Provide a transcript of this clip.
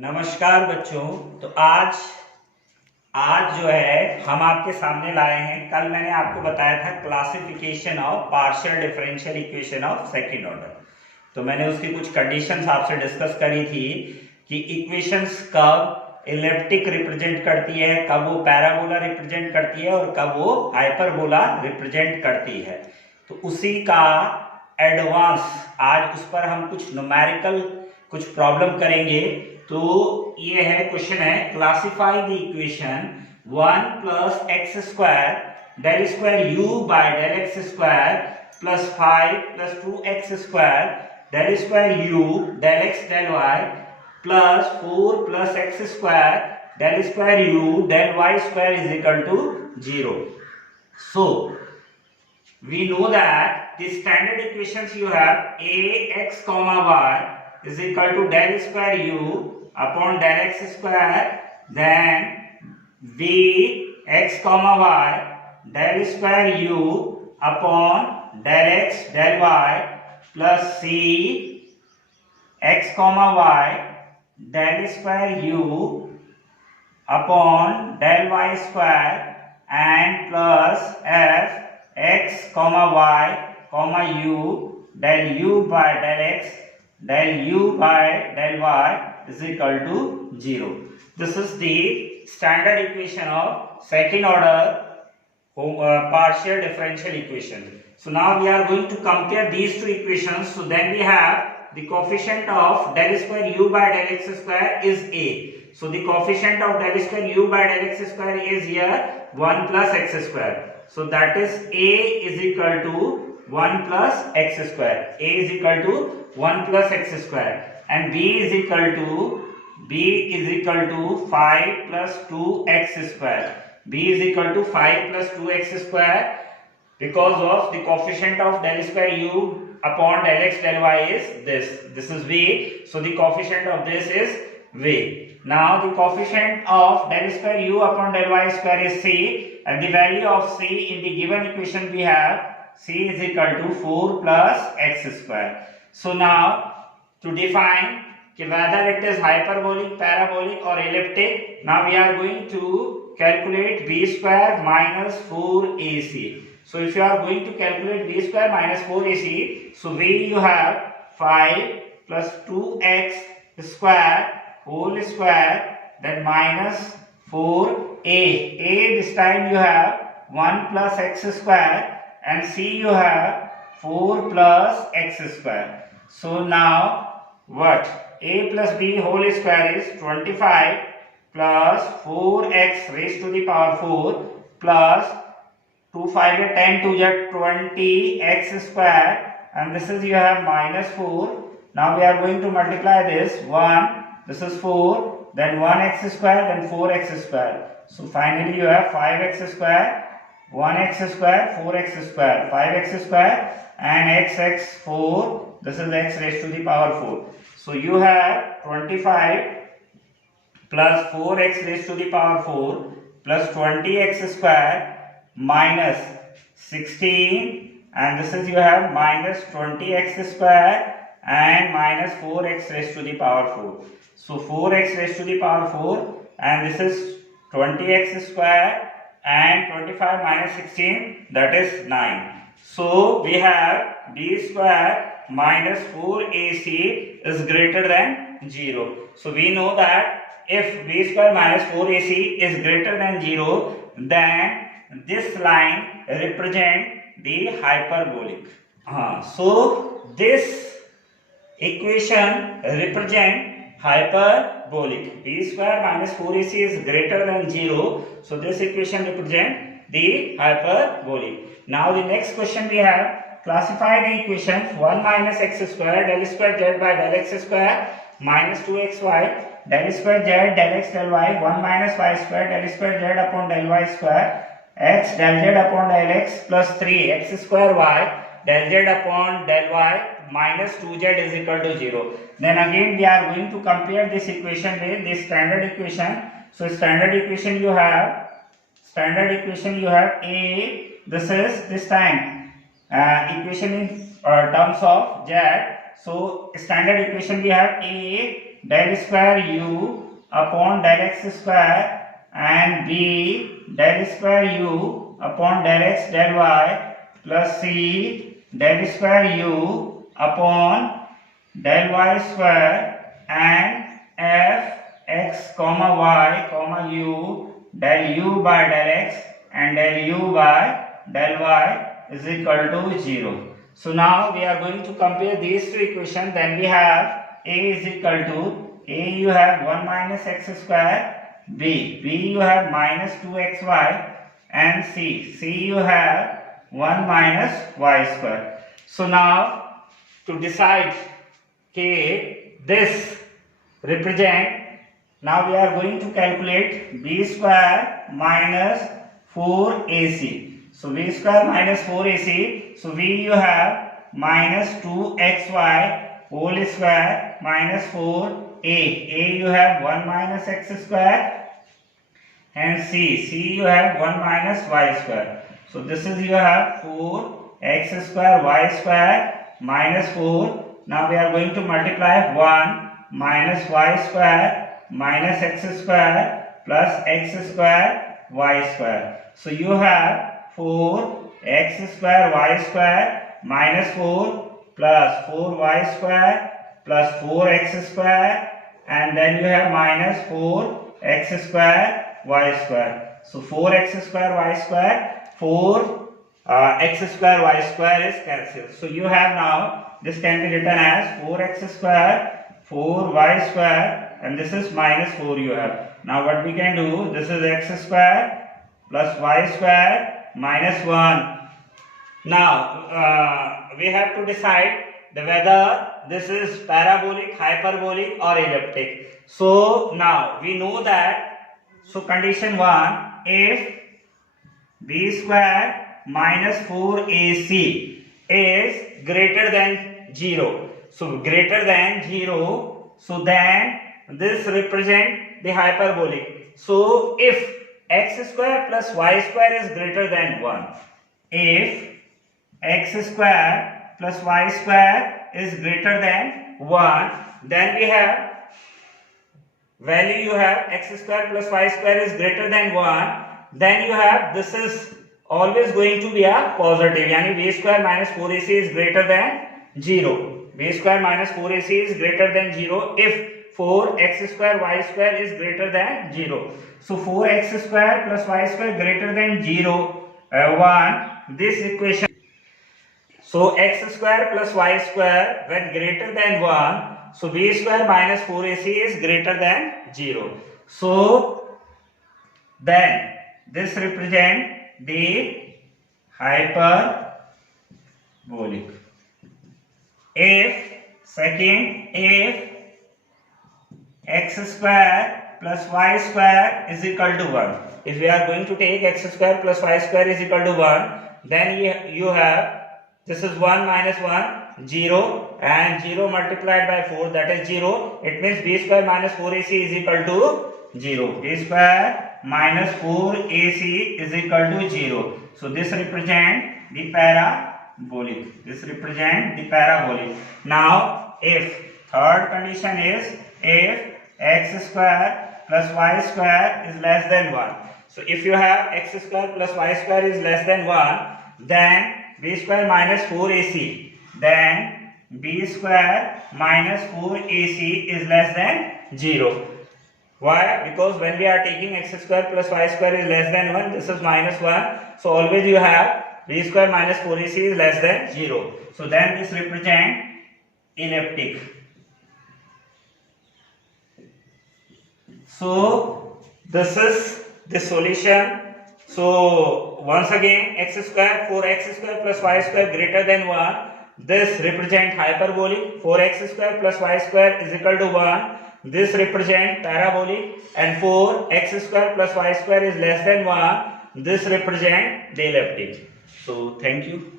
नमस्कार बच्चों। तो आज आज जो है हम आपके सामने लाए हैं। कल मैंने आपको बताया था classification of partial differential equation of second order. तो मैंने उसकी कुछ कंडीशंस आपसे डिस्कस करी थी कि इक्वेशंस कब इलिप्टिक रिप्रेजेंट करती है, कब वो पैराबोला रिप्रेजेंट करती है और कब वो हाइपरबोला रिप्रेजेंट करती है। तो उसी का एडवांस आज उस पर हम कुछ न्यूमेरिकल कुछ प्रॉब्लम करेंगे। तो ये है क्वेश्चन है, classify the equation 1 plus x square del square u by del x square plus 5 plus 2x square del square u del x del y plus 4 plus x square del square u del y square is equal to 0. So we know that the standard equations you have ax comma y is equal to del square u upon del x square, then v x comma y del square u upon del x del y plus c x comma y del square u upon del y square and plus f x comma y comma u del u by del x del u by del y is equal to 0. This is the standard equation of second order partial differential equation. So now we are going to compare these two equations. So then we have the coefficient of del square u by del x square is a. So the coefficient of del square u by del x square is here 1 plus x square. So that is a is equal to 1 plus x square. A is equal to 1 plus x square and b is equal to 5 plus 2x square. b is equal to 5 plus 2x square because of the coefficient of del square u upon del x del y is this. This is v. So the coefficient of this is v. Now the coefficient of del square u upon del y square is c, and the value of c in the given equation we have c is equal to 4 plus x square. So now to define whether it is hyperbolic, parabolic or elliptic, now we are going to calculate b square minus 4ac. So if you are going to calculate b square minus 4ac, so v you have 5 plus 2x square whole square, then minus 4a. This time you have 1 plus x square and c you have 4 plus x square. So now what? A plus b whole square is 25 plus 4x raised to the power 4 plus 2 5 is 10 to get 20 x square, and this is you have minus 4. Now we are going to multiply this 1, this is 4, then 1x square, then 4x square. So finally you have 5x square, 1x square, 4x square, 5x square and x 4, this is x raised to the power 4. So you have 25 plus 4x raised to the power 4 plus 20x square minus 16, and this is you have minus 20x square and minus 4x raised to the power 4. So 4x raised to the power 4 and this is 20x square and 25 minus 16, that is 9. So we have b square minus 4ac is greater than 0. So we know that if b square minus 4ac is greater than 0, then this line represent the hyperbolic. So this equation represent hyperbolic. b square minus 4ac is greater than 0. So this equation represent the hyperbolic. Now the next question we have, classify the equations 1 minus x square del square z by del x square minus 2xy del square z del x del y 1 minus y square del square z upon del y square x del z upon del x plus 3 x square y del z upon del y minus 2z is equal to 0. Then again we are going to compare this equation with this standard equation. So standard equation you have a, this is this time equation in terms of z. So standard equation we have a del square u upon del x square, and b del square u upon del x del y, plus c del square u upon del y square, and f x comma y comma u del u by del x and del u by del y is equal to 0. So now we are going to compare these two equations. Then we have a is equal to, a you have 1 minus x square, b you have minus 2xy, and c you have 1 minus y square. So now to decide this represent, now we are going to calculate b square minus 4ac. So v square minus 4ac, so v you have minus 2xy whole square minus 4a. A you have 1 minus x square, and c you have 1 minus y square. So this is you have 4x square y square minus 4. Now we are going to multiply 1 minus y square minus x square plus x square y square. So you have 4x square y square minus 4 plus 4y square plus 4x square, and then you have minus 4x square y square. So 4x square y square, 4x square y square is cancelled. So you have now, this can be written as 4x square 4y square, and this is minus 4 you have. Now what we can do, this is x square plus y square minus 1. Now we have to decide whether this is parabolic, hyperbolic or elliptic. So now we know that, so condition 1, if b square minus 4ac is greater than 0, so greater than 0, so then this represent the hyperbolic. So if x square plus y square is greater than 1, if x square plus y square is greater than 1, then we have value, you have x square plus y square is greater than 1, then you have, this is always going to be a positive, yani b square minus 4ac is greater than 0. b square minus 4ac is greater than 0 if 4x square y square is greater than 0. So 4x square plus y square greater than 0, 1, this equation. So x square plus y square when greater than 1, so b square minus 4ac is greater than 0. So then this represent the hyperbolic. If x square plus y square is equal to 1, if we are going to take x square plus y square is equal to 1, then you have, this is 1 minus 1, 0, and 0 multiplied by 4, that is 0. It means b square minus 4ac is equal to 0. b square minus 4ac is equal to 0. So this represent the parabolic. This represent the parabolic. Now if third condition is, if x square plus y square is less than 1. So if you have x square plus y square is less than 1, then b square minus 4ac, then b square minus 4ac is less than 0. Why? Because when we are taking x square plus y square is less than 1, this is minus 1. So always you have b square minus 4ac is less than 0. So then this represent elliptic. So this is the solution. So once again, x square, 4x square plus y square greater than 1, this represent hyperbolic. 4x square plus y square is equal to 1, this represent parabolic, and 4x square plus y square is less than 1, this represent the elliptic. So thank you.